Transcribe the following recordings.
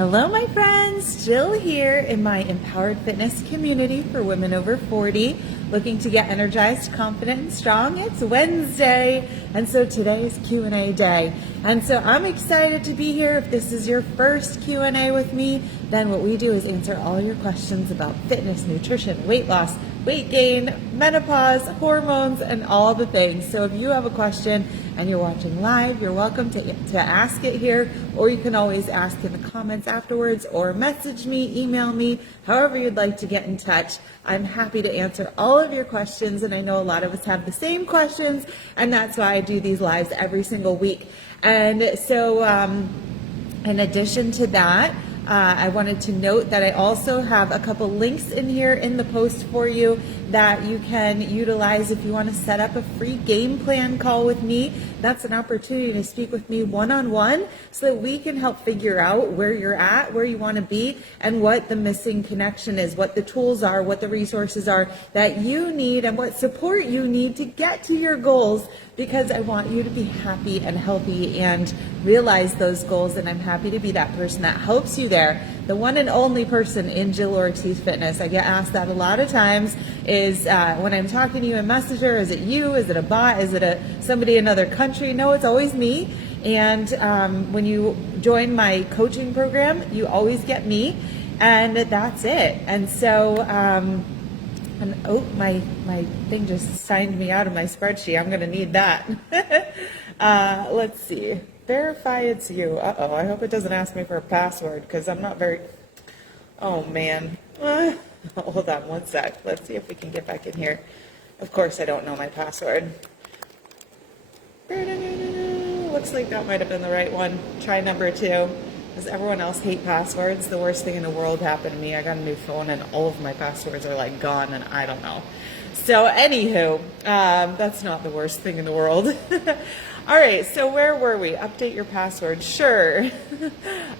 Hello, my friends. Jill here in my Empowered Fitness community for women over 40, looking to get energized, confident, and strong. It's Wednesday, and so today is Q&A day. And so I'm excited to be here. If this is your first Q&A with me, then what we do is answer all your questions about fitness, nutrition, weight loss, weight gain, menopause, hormones, and all the things. So if you have a question and you're watching live, you're welcome to ask it here, or you can always ask in the comments afterwards, or message me, email me, however you'd like to get in touch. I'm happy to answer all of your questions, and I know a lot of us have the same questions, and that's why I do these lives every single week. And so in addition to that, I wanted to note that I also have a couple links in here in the post for you that you can utilize if you want to set up a free game plan call with me. That's an opportunity to speak with me one-on-one so that we can help figure out where you're at, where you want to be, and what the missing connection is, what the tools are, what the resources are that you need, and what support you need to get to your goals, because I want you to be happy and healthy and realize those goals, and I'm happy to be that person that helps you there. The one and only person in Jill Ortiz Fitness. I get asked that a lot of times is when I'm talking to you in Messenger, is it you? Is it a bot? Is it somebody in another country? No, it's always me. And when you join my coaching program, you always get me, and that's it. And so, and oh, my thing just signed me out of my spreadsheet. I'm going to need that. Let's see. Verify it's you. Uh-oh, I hope it doesn't ask me for a password, because I'm not very... Oh, man. Hold on one sec. Let's see if we can get back in here. Of course, I don't know my password. Looks like that might have been the right one. Try number 2. Does everyone else hate passwords? The worst thing in the world happened to me. I got a new phone, and all of my passwords are, like, gone, and I don't know. So, anywho, that's not the worst thing in the world. All right, so where were we? Update your password. Sure.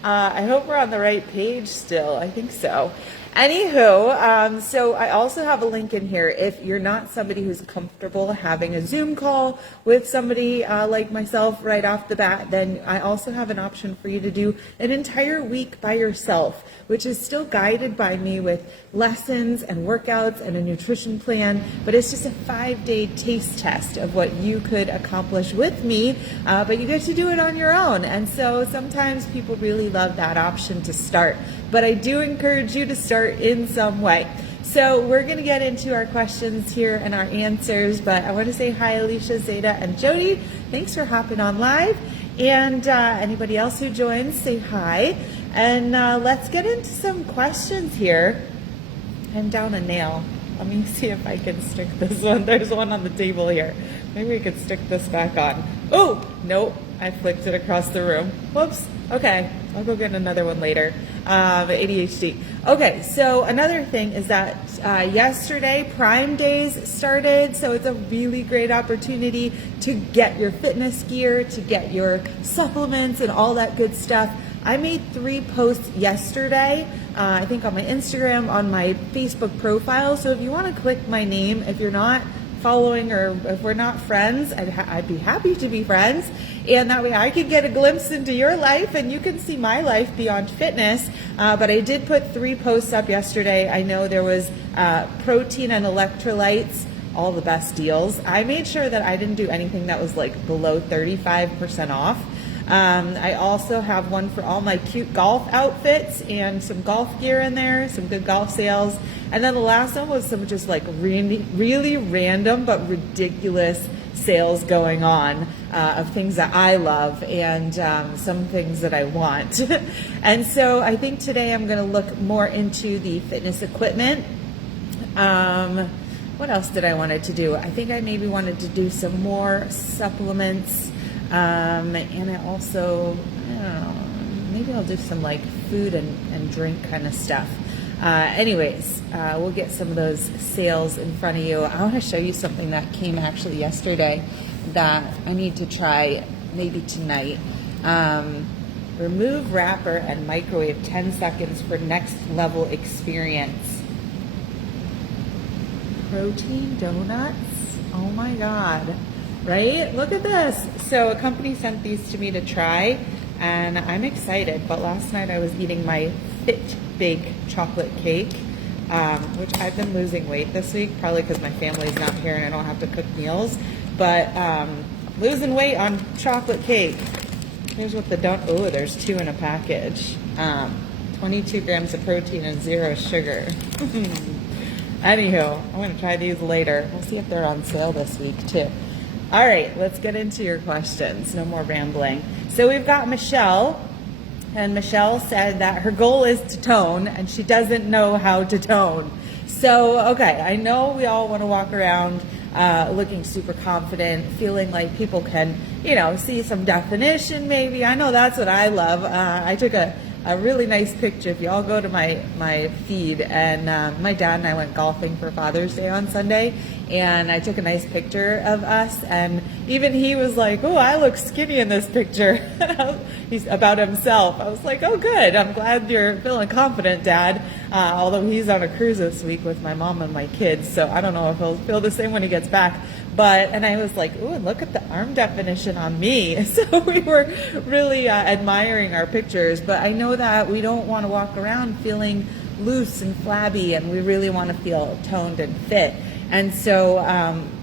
I hope we're on the right page still. I think so. Anywho, so I also have a link in here. If you're not somebody who's comfortable having a Zoom call with somebody like myself right off the bat, then I also have an option for you to do an entire week by yourself, which is still guided by me with lessons and workouts and a nutrition plan, but it's just a 5-day taste test of what you could accomplish with me, but you get to do it on your own. And so sometimes people really love that option to start, but I do encourage you to start in some way. So we're going to get into our questions here and our answers, but I want to say hi, Alicia, Zeta, and Jody. Thanks for hopping on live. And anybody else who joins, say hi. And let's get into some questions here. I'm down a nail. Let me see if I can stick this one. There's one on the table here. Maybe we could stick this back on. Oh, nope. I flicked it across the room. Whoops. Okay. I'll go get another one later. ADHD. Okay, so another thing is that yesterday Prime Days started, so it's a really great opportunity to get your fitness gear, to get your supplements and all that good stuff. I made 3 posts yesterday, I think on my Instagram, on my Facebook profile, so if you want to click my name, if you're not following or if we're not friends, I'd be happy to be friends, and that way I could get a glimpse into your life and you can see my life beyond fitness. But I did put 3 posts up yesterday. I know there was protein and electrolytes, all the best deals. I made sure that I didn't do anything that was like below 35% off. I also have one for all my cute golf outfits and some golf gear in there, some good golf sales. And then the last one was some just like really random but ridiculous sales going on of things that I love and some things that I want. And so I think today I'm going to look more into the fitness equipment. What else did I wanted to do? I think I maybe wanted to do some more supplements. And I also, I don't know, maybe I'll do some like food and drink kind of stuff. Anyways, we'll get some of those sales in front of you. I want to show you something that came actually yesterday that I need to try maybe tonight. Remove wrapper and microwave 10 seconds for next level experience. Protein donuts? Oh my God. Right? Look at this. So a company sent these to me to try. and I'm excited. But last night I was eating my Fit Bake chocolate cake, which I've been losing weight this week, probably because my family's not here and I don't have to cook meals. But losing weight on chocolate cake. Here's what the there's 2 in a package. 22 grams of protein and 0 sugar. Anywho, I'm going to try these later. We'll see if they're on sale this week too. All right, let's get into your questions. No more rambling. So we've got Michelle, and Michelle said that her goal is to tone, and she doesn't know how to tone. So, okay, I know we all want to walk around looking super confident, feeling like people can, see some definition maybe. I know that's what I love. I took a really nice picture. If you all go to my feed, and my dad and I went golfing for Father's Day on Sunday, and I took a nice picture of us, and even he was like, oh, I look skinny in this picture. He's about himself. I was like, oh, good. I'm glad you're feeling confident, Dad. Although he's on a cruise this week with my mom and my kids, so I don't know if he'll feel the same when he gets back. And I was like, ooh, look at the arm definition on me. So we were really admiring our pictures, but I know that we don't want to walk around feeling loose and flabby, and we really want to feel toned and fit. And so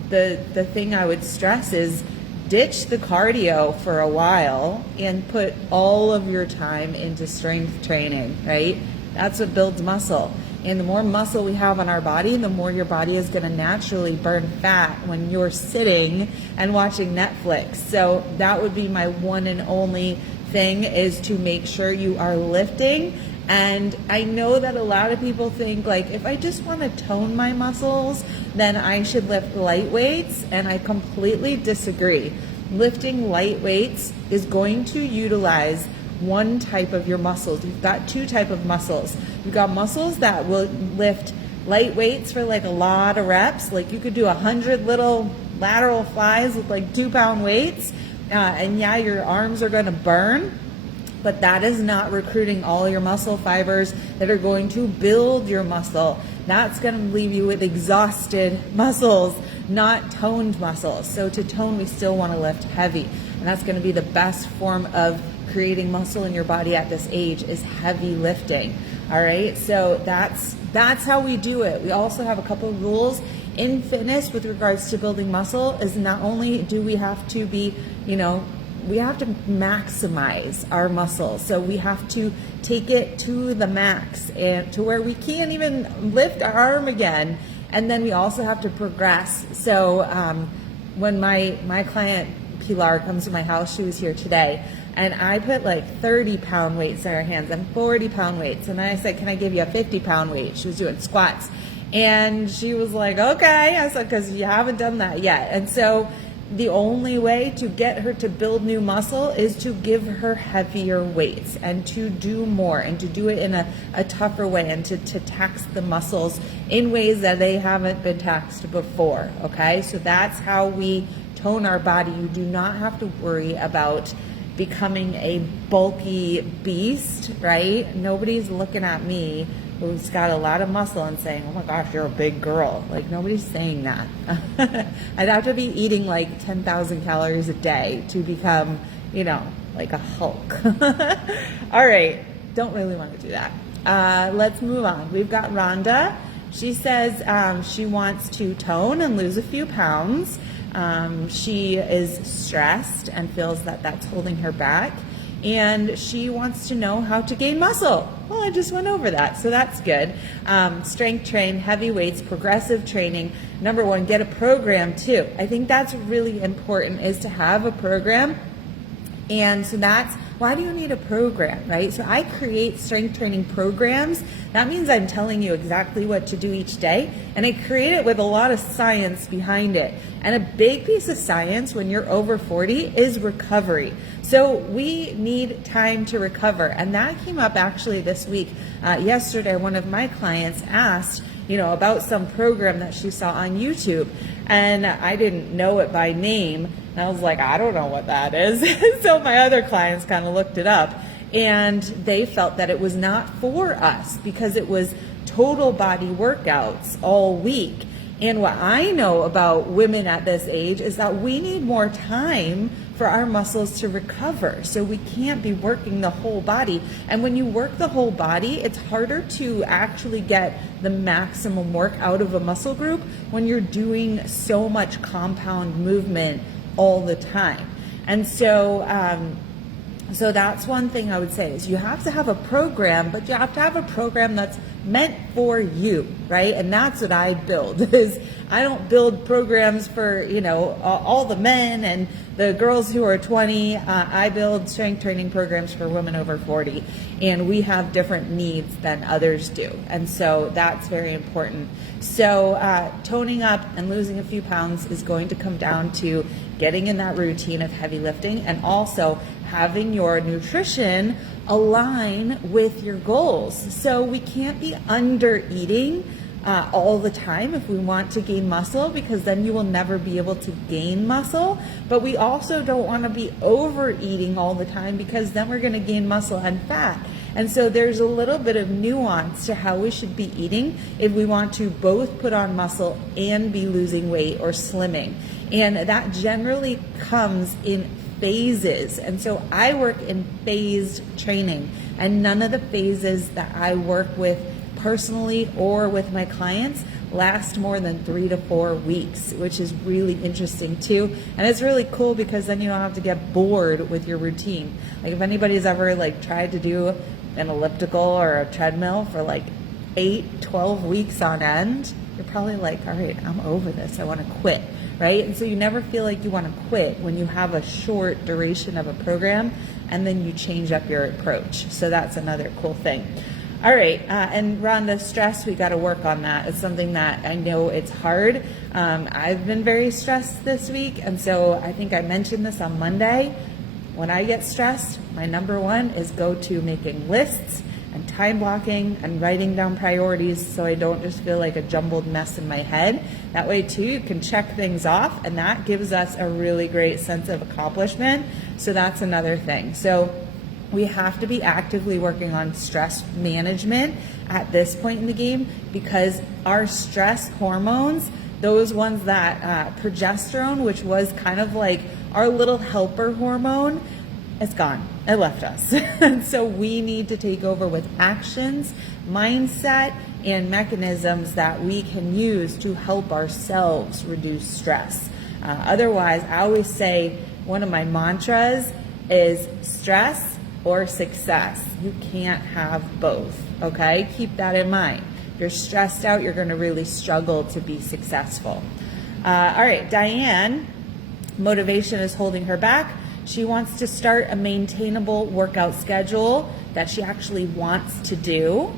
the thing I would stress is ditch the cardio for a while and put all of your time into strength training, right? That's what builds muscle. And the more muscle we have on our body, the more your body is going to naturally burn fat when you're sitting and watching Netflix. So that would be my one and only thing, is to make sure you are lifting. And I know that a lot of people think, like, if I just want to tone my muscles, then I should lift light weights, and I completely disagree. Lifting light weights is going to utilize one type of your muscles. You've got 2 types of muscles. You've got muscles that will lift light weights for like a lot of reps. Like you could do 100 little lateral flies with like 2-pound weights, and yeah, your arms are going to burn, but that is not recruiting all your muscle fibers that are going to build your muscle. That's going to leave you with exhausted muscles, not toned muscles. So to tone, we still want to lift heavy, and that's going to be the best form of creating muscle in your body at this age, is heavy lifting. All right, so that's how we do it. We also have a couple of rules in fitness with regards to building muscle. Is not only do we have to be, we have to maximize our muscles. So we have to take it to the max, and to where we can't even lift our arm again. And then we also have to progress. So when my client Pilar comes to my house, she was here today, and I put like 30-pound weights in her hands and 40-pound weights. And I said, can I give you a 50-pound weight? She was doing squats. And she was like, okay. I said, because you haven't done that yet. And so the only way to get her to build new muscle is to give her heavier weights and to do more, and to do it in a tougher way, and to tax the muscles in ways that they haven't been taxed before. Okay, so that's how we tone our body. You do not have to worry about becoming a bulky beast, right? Nobody's looking at me who's got a lot of muscle and saying, oh my gosh, you're a big girl. Like, nobody's saying that. I'd have to be eating like 10,000 calories a day to become, like a Hulk. All right, don't really want to do that. Let's move on. We've got Rhonda. She says she wants to tone and lose a few pounds. She is stressed and feels that that's holding her back, and she wants to know how to gain muscle. Well, I just went over that, so that's good. Strength train, heavy weights, progressive training. Number 1, get a program too. I think that's really important, is to have a program. And so that's, why do you need a program, right? So I create strength training programs. That means I'm telling you exactly what to do each day, and I create it with a lot of science behind it. And a big piece of science when you're over 40 is recovery. So we need time to recover, and that came up actually this week. Yesterday, one of my clients asked, about some program that she saw on YouTube, and I didn't know it by name. And I was like, I don't know what that is. So my other clients kind of looked it up, and they felt that it was not for us because it was total body workouts all week. And what I know about women at this age is that we need more time for our muscles to recover. So we can't be working the whole body. And when you work the whole body, it's harder to actually get the maximum work out of a muscle group when you're doing so much compound movement all the time. And so that's one thing I would say is you have to have a program, but you have to have a program that's meant for you, right? And that's what I build. Is I don't build programs for, all the men and the girls who are 20. I build strength training programs for women over 40, and we have different needs than others do. And so that's very important. So toning up and losing a few pounds is going to come down to getting in that routine of heavy lifting, and also having your nutrition align with your goals. So we can't be under eating all the time if we want to gain muscle, because then you will never be able to gain muscle. But we also don't want to be overeating all the time, because then we're going to gain muscle and fat. And so there's a little bit of nuance to how we should be eating if we want to both put on muscle and be losing weight or slimming. And that generally comes in phases. And so I work in phased training, and none of the phases that I work with personally or with my clients last more than 3 to 4 weeks, which is really interesting too. And it's really cool because then you don't have to get bored with your routine. Like if anybody's ever tried to do an elliptical or a treadmill for 8, 12 weeks on end, you're probably like, all right, I'm over this. I want to quit. Right? And so you never feel like you want to quit when you have a short duration of a program and then you change up your approach. So that's another cool thing. All right. And Rhonda, stress, we got to work on that. It's something that I know it's hard. I've been very stressed this week. And so I think I mentioned this on Monday. When I get stressed, my number one is go to making lists and time blocking and writing down priorities, so I don't just feel like a jumbled mess in my head. That way too, you can check things off, and that gives us a really great sense of accomplishment. So that's another thing. So we have to be actively working on stress management at this point in the game, because our stress hormones, those ones that progesterone, which was kind of like our little helper hormone, it's gone. It left us. And so we need to take over with actions, mindset, and mechanisms that we can use to help ourselves reduce stress. Otherwise, I always say one of my mantras is stress or success. You can't have both, okay? Keep that in mind. If you're stressed out, you're going to really struggle to be successful. All right, Diane, motivation is holding her back. She wants to start a maintainable workout schedule that she actually wants to do.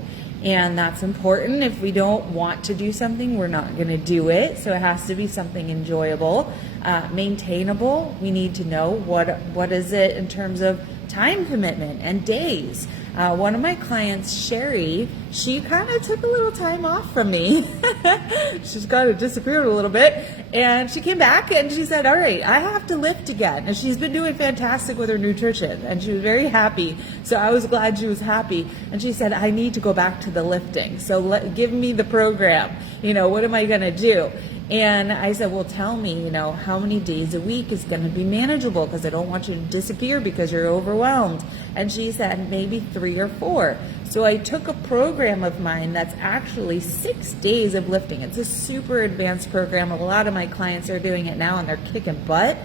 And that's important. If we don't want to do something, we're not going to do it. So it has to be something enjoyable. Maintainable, we need to know what is it in terms of time commitment and days. One of my clients, Sherry, she kind of took a little time off from me. She's kind of disappeared a little bit. And she came back and she said, all right, I have to lift again. And she's been doing fantastic with her nutrition. And she was very happy. So I was glad she was happy. And she said, I need to go back to the lifting. So give me the program. What am I going to do? And I said, well, tell me, how many days a week is going to be manageable, because I don't want you to disappear because you're overwhelmed. And she said, maybe 3 or 4. So I took a program of mine that's actually 6 days of lifting. It's a super advanced program. A lot of my clients are doing it now, and they're kicking butt.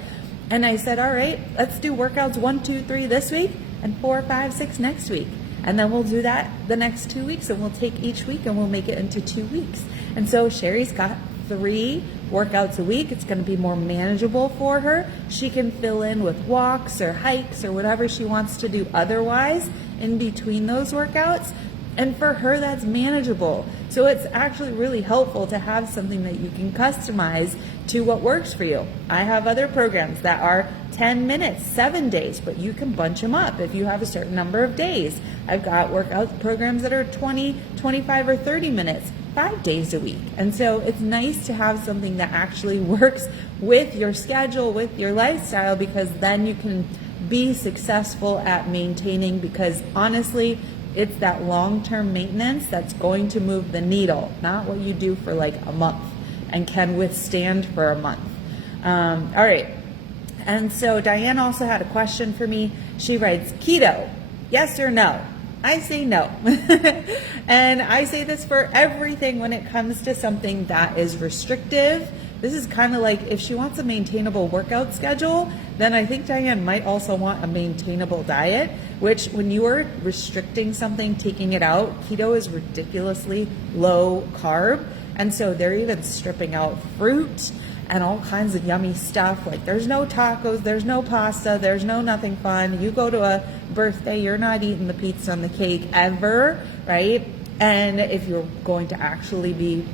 And I said, all right, let's do workouts 1, 2, 3 this week and 4, 5, 6 next week. And then we'll do that the next 2 weeks, and we'll take each week and we'll make it into 2 weeks. And so Sherry's got 3 workouts a week. It's going to be more manageable for her. She can fill in with walks or hikes or whatever she wants to do otherwise in between those workouts. And for her, that's manageable. So it's actually really helpful to have something that you can customize to what works for you. I have other programs that are 10 minutes, 7 days, but you can bunch them up if you have a certain number of days. I've got workout programs that are 20, 25, or 30 minutes. 5 days a week. And so it's nice to have something that actually works with your schedule, with your lifestyle, because then you can be successful at maintaining, because honestly, it's that long-term maintenance that's going to move the needle, not what you do for a month and can withstand for a month. All right. And so Diane also had a question for me. She writes, keto, yes or no? I say no. And I say this for everything when it comes to something that is restrictive. This is kind of like if she wants a maintainable workout schedule, then I think Diane might also want a maintainable diet, which when you are restricting something, taking it out, keto is ridiculously low carb. And so they're even stripping out fruit and all kinds of yummy stuff. Like there's no tacos, there's no pasta, there's no nothing fun. You go to a birthday, you're not eating the pizza and the cake ever, right? And if you're going to actually be,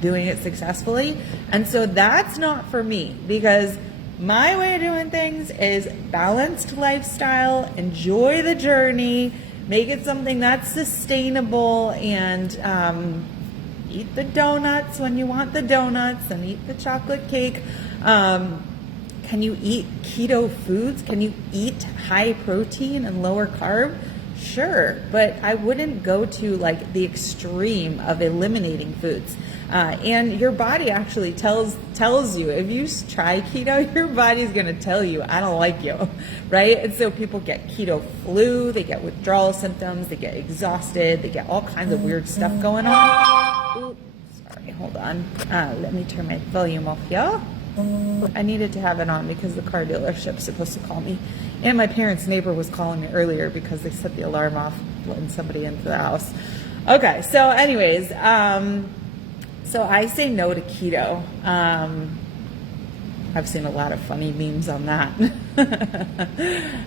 doing it successfully. And so that's not for me, because my way of doing things is balanced lifestyle, enjoy the journey, make it something that's sustainable, and eat the donuts when you want the donuts and eat the chocolate cake. Can you eat keto foods? Can you eat high protein and lower carb? Sure, but I wouldn't go to like the extreme of eliminating foods. And your body actually tells you, if you try keto, your body's going to tell you, I don't like you, right? And so people get keto flu, they get withdrawal symptoms, they get exhausted, they get all kinds of weird stuff going on. Oops, sorry, hold on. Let me turn my volume off here. I needed to have it on because the car dealership's supposed to call me. And my parents' neighbor was calling me earlier because they set the alarm off letting somebody into the house. Okay, so anyways, so I say no to keto. I've seen a lot of funny memes on that.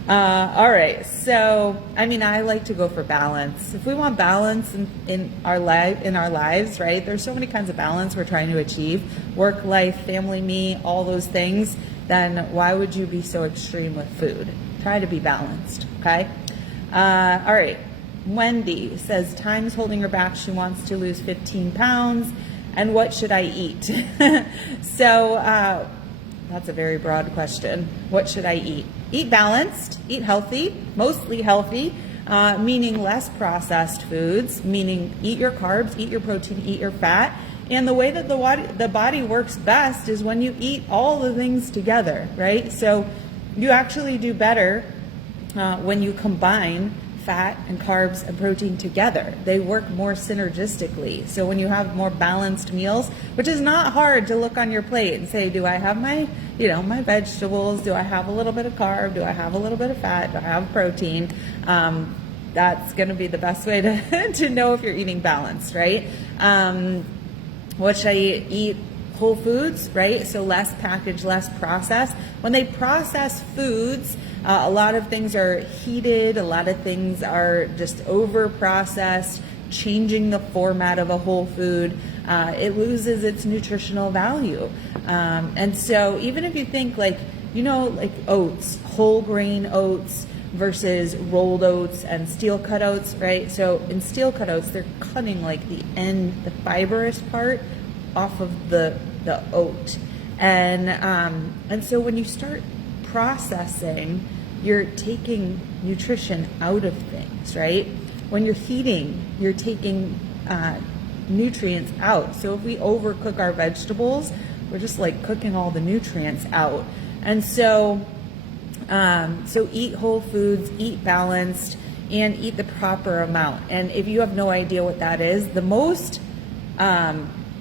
All right, so I like to go for balance. If we want balance in our lives, right? There's so many kinds of balance we're trying to achieve: work, life, family, me, all those things. Then why would you be so extreme with food? Try to be balanced, okay? All right, Wendy says time's holding her back. She wants to lose 15 pounds. And what should I eat? So that's a very broad question. What should I eat? Eat balanced, eat healthy, mostly healthy, meaning less processed foods, meaning eat your carbs, eat your protein, eat your fat. And the way that the body works best is when you eat all the things together, right? So you actually do better when you combine fat and carbs and protein together. They work more synergistically. So when you have more balanced meals, which is not hard to look on your plate and say, do I have my vegetables? Do I have a little bit of carb? Do I have a little bit of fat? Do I have protein? That's going to be the best way to know if you're eating balanced, right? What should I eat? Whole foods, right? So less packaged, less processed. When they process foods, a lot of things are heated, a lot of things are just over processed, changing the format of a whole food. It loses its nutritional value. And so even if you think like oats, whole grain oats versus rolled oats and steel cut oats, right? So in steel cut oats, they're cutting like the fibrous part off of the oat. And so when you start processing, you're taking nutrition out of things, right? When you're heating, you're taking nutrients out. So if we overcook our vegetables, we're just like cooking all the nutrients out. And so eat whole foods, eat balanced, and eat the proper amount. And if you have no idea what that is, the most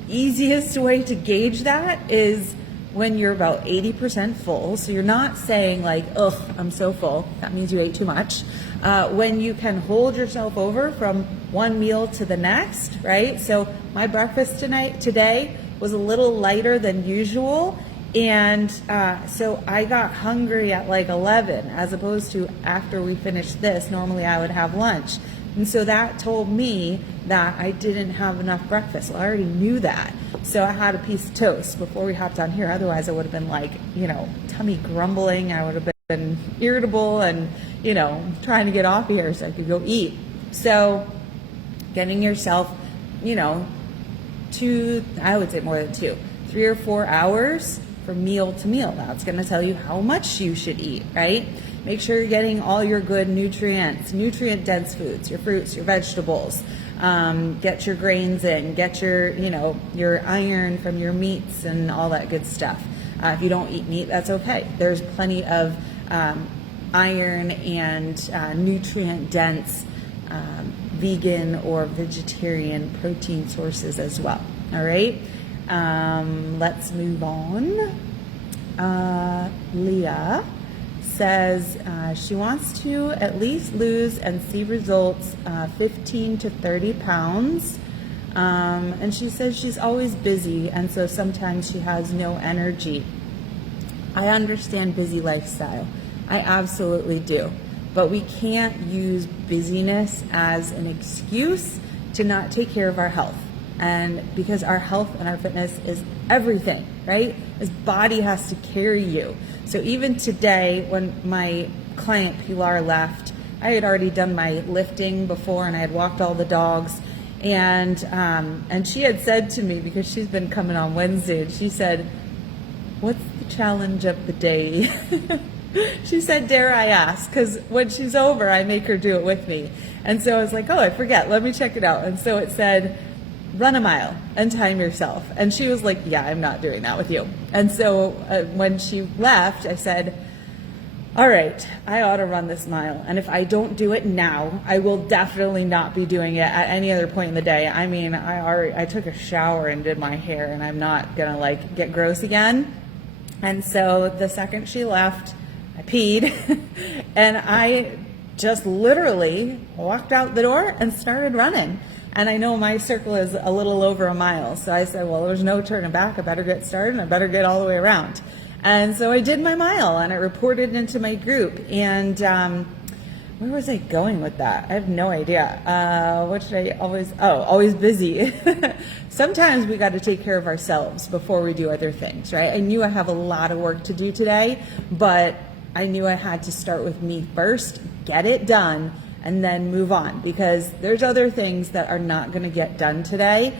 easiest way to gauge that is when you're about 80% full. So you're not saying like, ugh, I'm so full. That means you ate too much. When you can hold yourself over from one meal to the next, right? So my breakfast today was a little lighter than usual. And so I got hungry at like 11, as opposed to after we finished this, normally I would have lunch. And so that told me that I didn't have enough breakfast. Well, I already knew that. So I had a piece of toast before we hopped on here. Otherwise I would have been like, tummy grumbling. I would have been irritable and, trying to get off of here so I could go eat. So getting yourself, I would say more than 3 or 4 hours from meal to meal. That's going to tell you how much you should eat, right? Make sure you're getting all your good nutrients, nutrient-dense foods, your fruits, your vegetables. Get your grains in, get your iron from your meats and all that good stuff. If you don't eat meat, that's okay. There's plenty of iron and nutrient-dense vegan or vegetarian protein sources as well. All right, let's move on. Leah says she wants to at least lose and see results 15 to 30 pounds. And she says she's always busy, and so sometimes she has no energy. I understand busy lifestyle. I absolutely do. But we can't use busyness as an excuse to not take care of our health. And because our health and our fitness is everything, right? This body has to carry you. So even today, when my client Pilar left, I had already done my lifting before, and I had walked all the dogs. And she had said to me, because she's been coming on Wednesday, and she said, "What's the challenge of the day?" She said, "Dare I ask?" Because when she's over, I make her do it with me. And so I was like, "Oh, I forget. Let me check it out." And so it said, "Run a mile and time yourself." And she was like, "Yeah, I'm not doing that with you." And so when she left, I said, "All right, I ought to run this mile. And if I don't do it now, I will definitely not be doing it at any other point in the day." I mean, I took a shower and did my hair, and I'm not going to get gross again. And so the second she left, I peed and I just literally walked out the door and started running. And I know my circle is a little over a mile. So I said, well, there's no turning back. I better get started, and I better get all the way around. And so I did my mile, and I reported into my group. And where was I going with that? I have no idea. What should I always busy. Sometimes we got to take care of ourselves before we do other things, right? I knew I have a lot of work to do today, but I knew I had to start with me first, get it done, and then move on, because there's other things that are not going to get done today.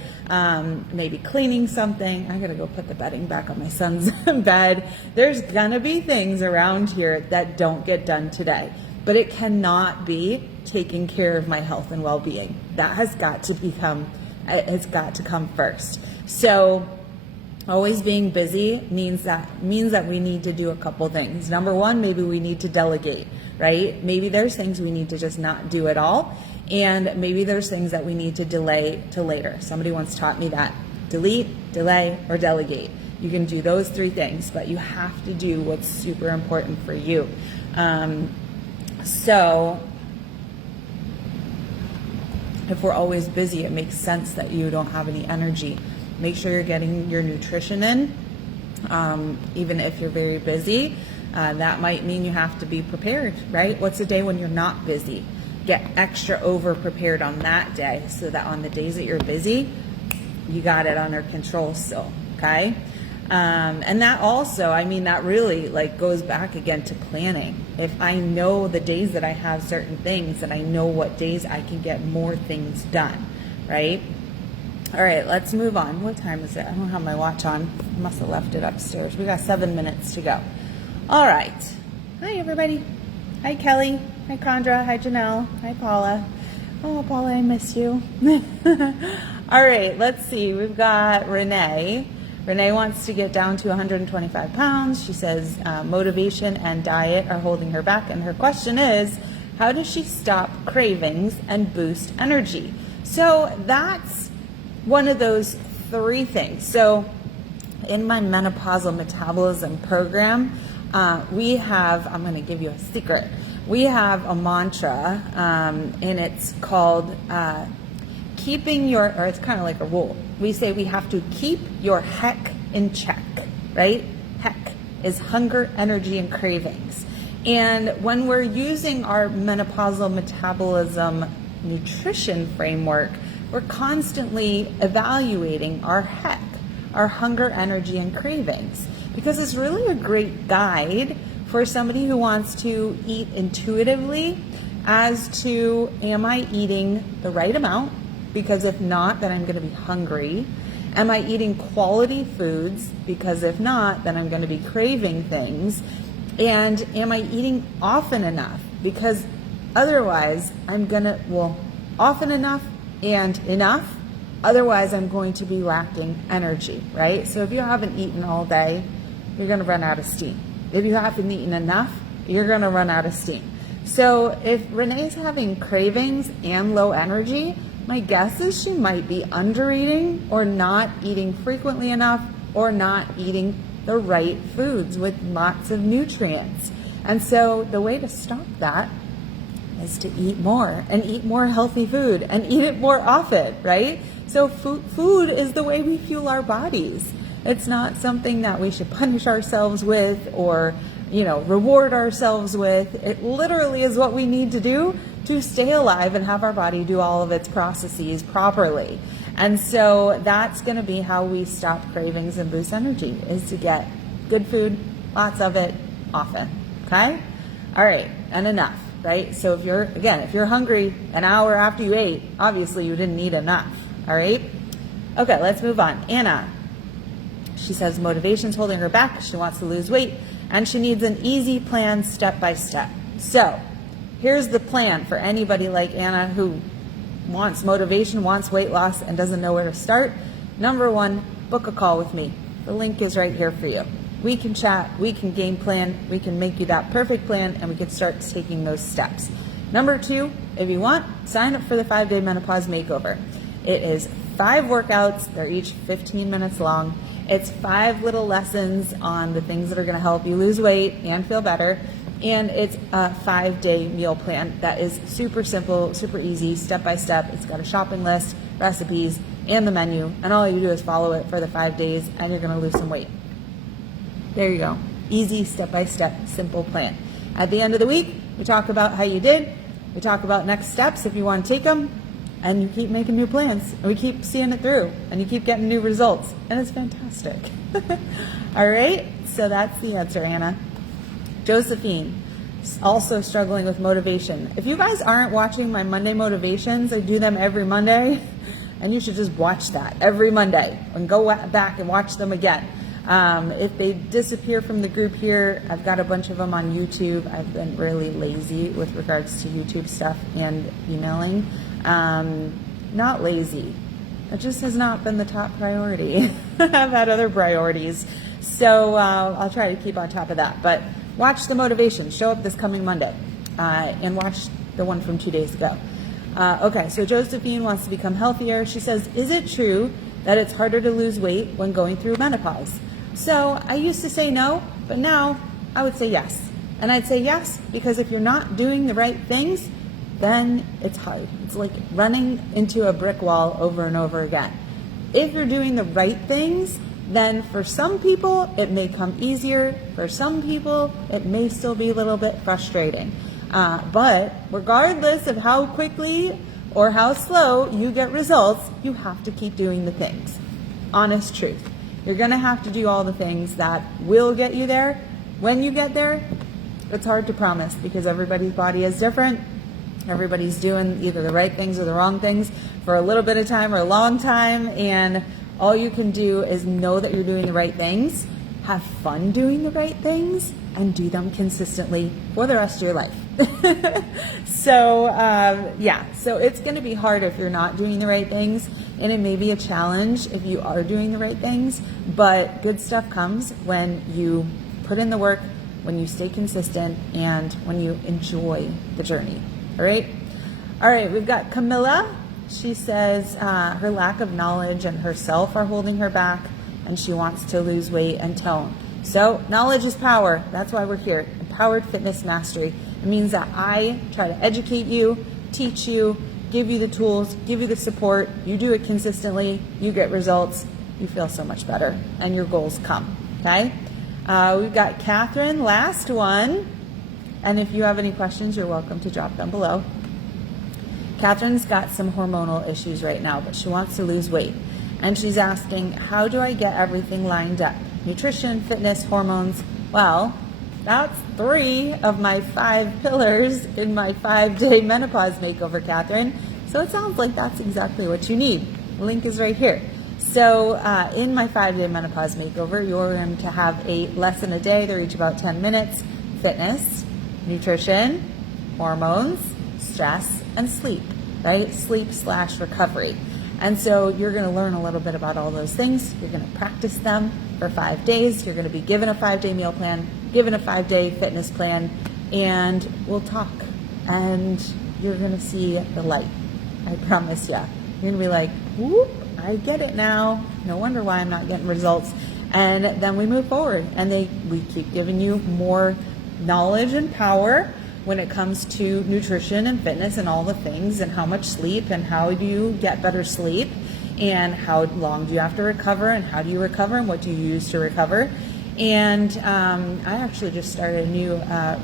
Maybe cleaning something. I gotta go put the bedding back on my son's bed. There's gonna be things around here that don't get done today, but it cannot be taking care of my health and well-being. That has got to come first. So always being busy means that we need to do a couple things. Number one, maybe we need to delegate, right? Maybe there's things we need to just not do at all. And maybe there's things that we need to delay to later. Somebody once taught me that. Delete, delay, or delegate. You can do those three things, but you have to do what's super important for you. So if we're always busy, it makes sense that you don't have any energy. Make sure you're getting your nutrition in, even if you're very busy. That might mean you have to be prepared, right? What's a day when you're not busy? Get extra over prepared on that day, so that on the days that you're busy, you got it under control still, okay? And that also, that really goes back again to planning. If I know the days that I have certain things, then I know what days I can get more things done, right? All right, let's move on. What time is it? I don't have my watch on. I must have left it upstairs. We got 7 minutes to go. All right. Hi, everybody. Hi, Kelly. Hi, Condra. Hi, Janelle. Hi, Paula. Oh, Paula, I miss you. All right, let's see. We've got Renee. Renee wants to get down to 125 pounds. She says motivation and diet are holding her back. And her question is, how does she stop cravings and boost energy? So that's one of those three things. So in my menopausal metabolism program, we have, I'm going to give you a secret. We have a mantra, and it's called keeping your, or it's kind of like a rule. We say we have to keep your heck in check, right? Heck is hunger, energy, and cravings. And when we're using our menopausal metabolism nutrition framework, we're constantly evaluating our heck, our hunger, energy, and cravings, because it's really a great guide for somebody who wants to eat intuitively as to, am I eating the right amount? Because if not, then I'm going to be hungry. Am I eating quality foods? Because if not, then I'm going to be craving things. And am I eating often enough? Because otherwise often enough and enough. Otherwise, I'm going to be lacking energy, right? So if you haven't eaten all day, you're going to run out of steam. If you haven't eaten enough, you're going to run out of steam. So if Renee's having cravings and low energy, my guess is she might be under eating or not eating frequently enough or not eating the right foods with lots of nutrients. And so the way to stop that is to eat more and eat more healthy food and eat it more often, right? So food is the way we fuel our bodies. It's not something that we should punish ourselves with or, reward ourselves with. It literally is what we need to do to stay alive and have our body do all of its processes properly. And so that's going to be how we stop cravings and boost energy, is to get good food, lots of it, often. Okay? All right. And enough, right? So if you're hungry an hour after you ate, obviously you didn't eat enough. All right? Okay, let's move on. Anna. She says motivation's holding her back. She wants to lose weight and she needs an easy plan step by step. So here's the plan for anybody like Anna who wants motivation, wants weight loss, and doesn't know where to start. Number one, book a call with me. The link is right here for you. We can chat, we can game plan, we can make you that perfect plan, and we can start taking those steps. Number two, if you want, sign up for the 5-day menopause makeover. It is 5 workouts. They're each 15 minutes long. It's 5 little lessons on the things that are going to help you lose weight and feel better. And it's a 5-day meal plan that is super simple, super easy, step by step. It's got a shopping list, recipes, and the menu. And all you do is follow it for the 5 days and you're going to lose some weight. There you go. Easy, step by step, simple plan. At the end of the week, we talk about how you did. We talk about next steps if you want to take them. And you keep making new plans, and we keep seeing it through, and you keep getting new results, and it's fantastic. All right, so that's the answer, Anna. Josephine, also struggling with motivation. If you guys aren't watching my Monday motivations, I do them every Monday, and you should just watch that every Monday and go back and watch them again. If they disappear from the group here, I've got a bunch of them on YouTube. I've been really lazy with regards to YouTube stuff and emailing. Not lazy. It just has not been the top priority. I've had other priorities. So I'll try to keep on top of that. But watch the motivation. Show up this coming Monday. And watch the one from 2 days ago. Okay, so Josephine wants to become healthier. She says, is it true that it's harder to lose weight when going through menopause? So I used to say no, but now I would say yes. And I'd say yes because if you're not doing the right things, then it's hard. It's like running into a brick wall over and over again. If you're doing the right things, then for some people, it may come easier. For some people, it may still be a little bit frustrating. But regardless of how quickly or how slow you get results, you have to keep doing the things. Honest truth. You're going to have to do all the things that will get you there. When you get there, it's hard to promise because everybody's body is different. Everybody's doing either the right things or the wrong things for a little bit of time or a long time. And all you can do is know that you're doing the right things, have fun doing the right things, and do them consistently for the rest of your life. So it's going to be hard if you're not doing the right things, and it may be a challenge if you are doing the right things, but good stuff comes when you put in the work, when you stay consistent, and when you enjoy the journey. All right, we've got Camilla. She says her lack of knowledge and herself are holding her back, and she wants to lose weight and tone. So knowledge is power. That's why we're here. Empowered Fitness Mastery. It means that I try to educate you, teach you, give you the tools, give you the support. You do it consistently, you get results, you feel so much better, and your goals come, okay? We've got Catherine, last one. And if you have any questions, you're welcome to drop them below. Catherine's got some hormonal issues right now, but she wants to lose weight. And she's asking, how do I get everything lined up? Nutrition, fitness, hormones. Well, that's 3 of my 5 pillars in my 5-day menopause makeover, Catherine. So it sounds like that's exactly what you need. The link is right here. So in my 5-day menopause makeover, you're going to have a lesson a day. They're each about 10 minutes. Fitness, nutrition, hormones, stress, and sleep, right? Sleep/recovery. And so you're going to learn a little bit about all those things. You're going to practice them. for 5 days. You're going to be given a 5-day meal plan, given a 5-day fitness plan, and we'll talk. And you're going to see the light. I promise you. You're going to be like, whoop, I get it now. No wonder why I'm not getting results. And then we move forward, and we keep giving you more knowledge and power when it comes to nutrition and fitness and all the things, and how much sleep and how do you get better sleep, and how long do you have to recover, and how do you recover, and what do you use to recover. And I actually just started a new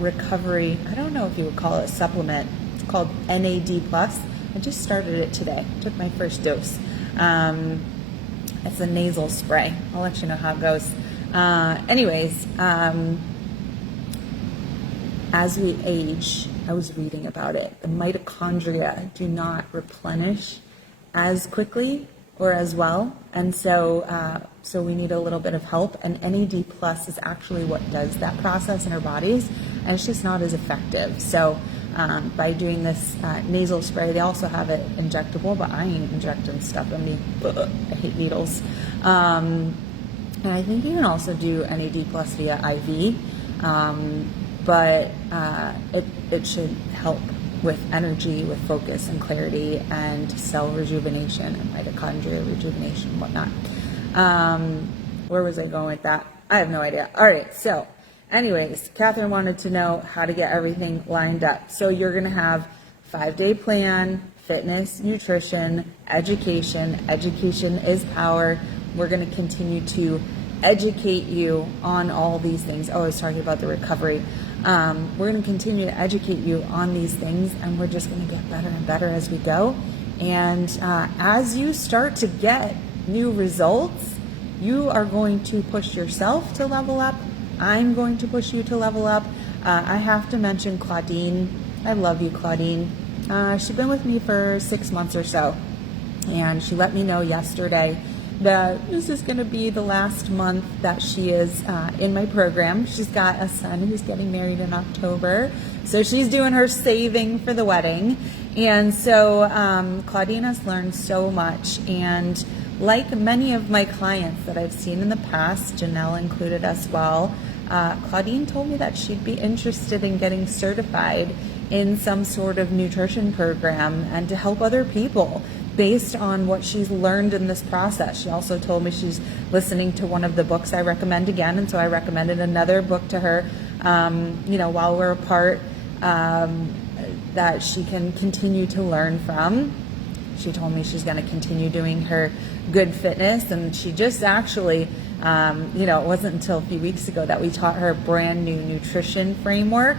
recovery, I don't know if you would call it a supplement. It's called NAD+. I just started it today. Took my first dose. It's a nasal spray. I'll let you know how it goes. As we age, I was reading about it. The mitochondria do not replenish as quickly or as well, and so we need a little bit of help. And NAD+ is actually what does that process in our bodies, and it's just not as effective. So by doing this nasal spray, they also have it injectable, but I ain't injecting stuff in me. I hate needles. And I think you can also do NAD+ via IV. But it should help with energy, with focus and clarity, and cell rejuvenation and mitochondria rejuvenation and whatnot. Where was I going with that? I have no idea. All right, so anyways, Catherine wanted to know how to get everything lined up. So you're going to have 5-day plan, fitness, nutrition, education. Education is power. We're going to continue to educate you on all these things. Oh, I was talking about the recovery. We're going to continue to educate you on these things, and we're just going to get better and better as we go. And as you start to get new results, you are going to push yourself to level up. I'm going to push you to level up. I have to mention Claudine. I love you, Claudine. She's been with me for 6 months or so, and she let me know yesterday that this is going to be the last month that she is in my program. She's got a son who's getting married in October, so she's doing her saving for the wedding. And so Claudine has learned so much, and like many of my clients that I've seen in the past, Janelle included as well, Claudine told me that she'd be interested in getting certified in some sort of nutrition program and to help other people based on what she's learned in this process. She also told me she's listening to one of the books I recommend again, and so I recommended another book to her, while we're apart, that she can continue to learn from. She told me she's going to continue doing her good fitness, and she just actually, it wasn't until a few weeks ago that we taught her a brand new nutrition framework.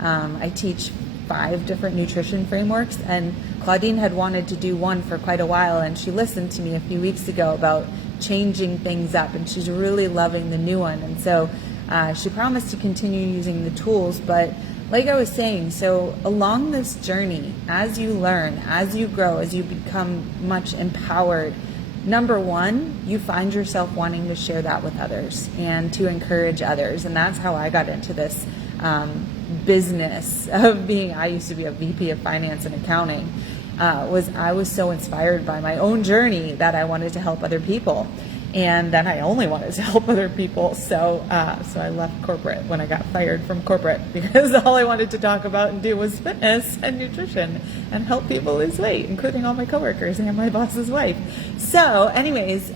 I teach 5 different nutrition frameworks, and Claudine had wanted to do one for quite a while, and she listened to me a few weeks ago about changing things up, and she's really loving the new one. And so she promised to continue using the tools. But like I was saying, so along this journey, as you learn, as you grow, as you become much empowered, number one, you find yourself wanting to share that with others and to encourage others. And that's how I got into this business of I used to be a VP of finance and accounting. I was so inspired by my own journey that I wanted to help other people. And then I only wanted to help other people. So I left corporate when I got fired from corporate, because all I wanted to talk about and do was fitness and nutrition and help people lose weight, including all my coworkers and my boss's wife. So anyways,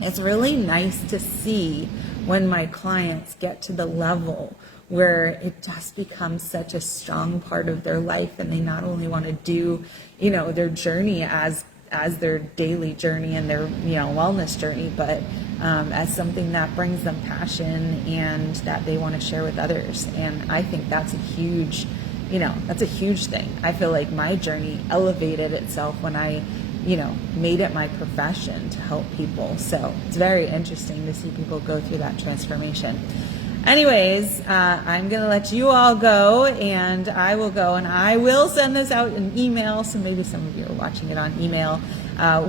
it's really nice to see when my clients get to the level where it just becomes such a strong part of their life, and they not only want to do, their journey as their daily journey and their wellness journey, but as something that brings them passion and that they want to share with others. And I think that's a huge thing. I feel like my journey elevated itself when I made it my profession to help people. So it's very interesting to see people go through that transformation. Anyways, I'm going to let you all go, and I will go, and I will send this out in email, so maybe some of you are watching it on email,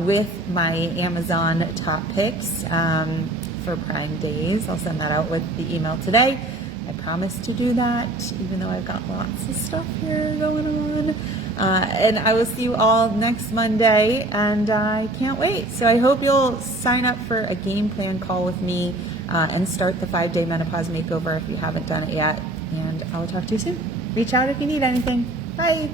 with my Amazon top picks for Prime Days. I'll send that out with the email today. I promise to do that, even though I've got lots of stuff here going And I will see you all next Monday, and I can't wait. So I hope you'll sign up for a game plan call with me and start the 5-day menopause makeover if you haven't done it yet. And I will talk to you soon. Reach out if you need anything. Bye.